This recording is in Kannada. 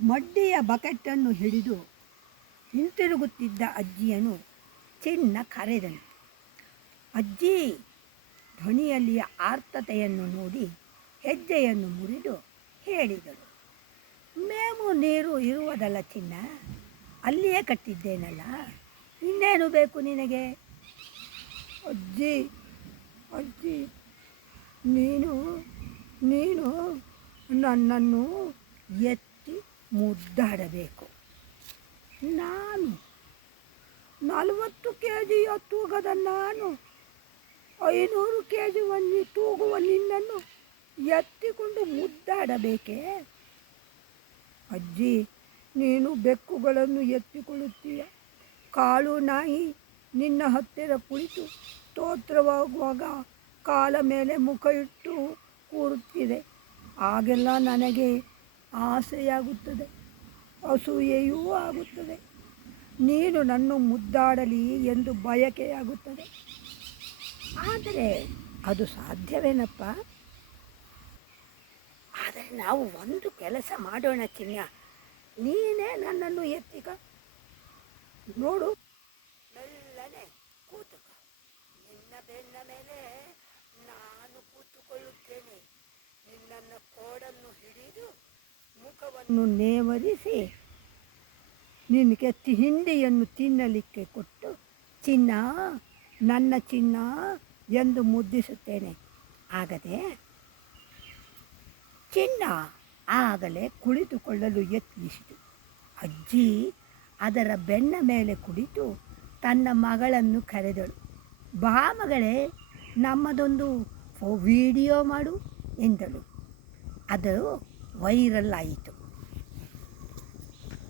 ಮಡ್ಡಿಯ ಬಕೆಟನ್ನು ಹಿಡಿದು ಹಿಂತಿರುಗುತ್ತಿದ್ದ ಅಜ್ಜಿಯನ್ನು ಚಿನ್ನ ಕರೆದನು. ಅಜ್ಜಿ ಧ್ವನಿಯಲ್ಲಿಯ ಆರ್ತತೆಯನ್ನು ನೋಡಿ ಹೆಜ್ಜೆಯನ್ನು ಮುರಿದು ಹೇಳಿದಳು, ಮೇವು ನೀರು ಇರುವುದಲ್ಲ ಚಿನ್ನ, ಅಲ್ಲಿಯೇ ಕಟ್ಟಿದ್ದೇನಲ್ಲ, ಇನ್ನೇನು ಬೇಕು ನಿನಗೆ? ಅಜ್ಜಿ ಅಜ್ಜಿ ನೀನು ನೀನು ನನ್ನನ್ನು ಎತ್ತಿ ಮುದ್ದಾಡಬೇಕು. ನಾನು 40 kg ತೂಗದ ನಾನು 500 kg ತೂಗುವ ನಿನ್ನನ್ನು ಎತ್ತಿಕೊಂಡು ಮುದ್ದಾಡಬೇಕೇ? ಅಜ್ಜಿ, ನೀನು ಬೆಕ್ಕುಗಳನ್ನು ಎತ್ತಿಕೊಳ್ಳುತ್ತೀಯ. ಕಾಳು ನಾಯಿ ನಿನ್ನ ಹತ್ತಿರ ಕುಳಿತು ಸ್ತೋತ್ರವಾಗುವಾಗ ಕಾಲ ಮೇಲೆ ಮುಖ ಇಟ್ಟು ಕೂರುತ್ತಿದೆ. ಆಗೆಲ್ಲ ನನಗೆ ಆಸೆಯಾಗುತ್ತದೆ, ಅಸೂಯೆಯೂ ಆಗುತ್ತದೆ. ನೀನು ನನ್ನ ಮುದ್ದಾಡಲಿ ಎಂದು ಬಯಕೆಯಾಗುತ್ತದೆ. ಆದರೆ ಅದು ಸಾಧ್ಯವೇನಪ್ಪ? ಆದರೆ ನಾವು ಒಂದು ಕೆಲಸ ಮಾಡೋಣ ಚಿನ್ನ, ನೀನೇ ನನ್ನನ್ನು ಎತ್ತಿಕ ನೋಡು, ಮೆಲ್ಲನೆ ಕೂತುಕ. ನಿನ್ನ ಬೆನ್ನ ಮೇಲೆ ನಾನು ಕೂತುಕೊಳ್ಳುತ್ತೇನೆ. ನಿನ್ನನ್ನು ಕೋಡನ್ನು ಹಿಡಿದು ಮುಖವನ್ನು ನೇವರಿಸಿ ನಿನಗೆ ಹಿಂಡಿಯನ್ನು ತಿನ್ನಲಿಕ್ಕೆ ಕೊಟ್ಟು, ಚಿನ್ನ, ನನ್ನ ಚಿನ್ನ ಎಂದು ಮುದ್ದಿಸುತ್ತೇನೆ. ಆಗದೆ? ಚಿನ್ನ ಆಗಲೇ ಕುಳಿತುಕೊಳ್ಳಲು ಯತ್ನಿಸಿತು. ಅಜ್ಜಿ ಅದರ ಬೆನ್ನ ಮೇಲೆ ಕುಳಿತು ತನ್ನ ಮಗಳನ್ನು ಕರೆದಳು. ಬಾ ಮಗಳೇ, ನಮ್ಮದೊಂದು ವಿಡಿಯೋ ಮಾಡು ಎಂದಳು. ಅದು ವೈರಲ್ ಆಯಿತು.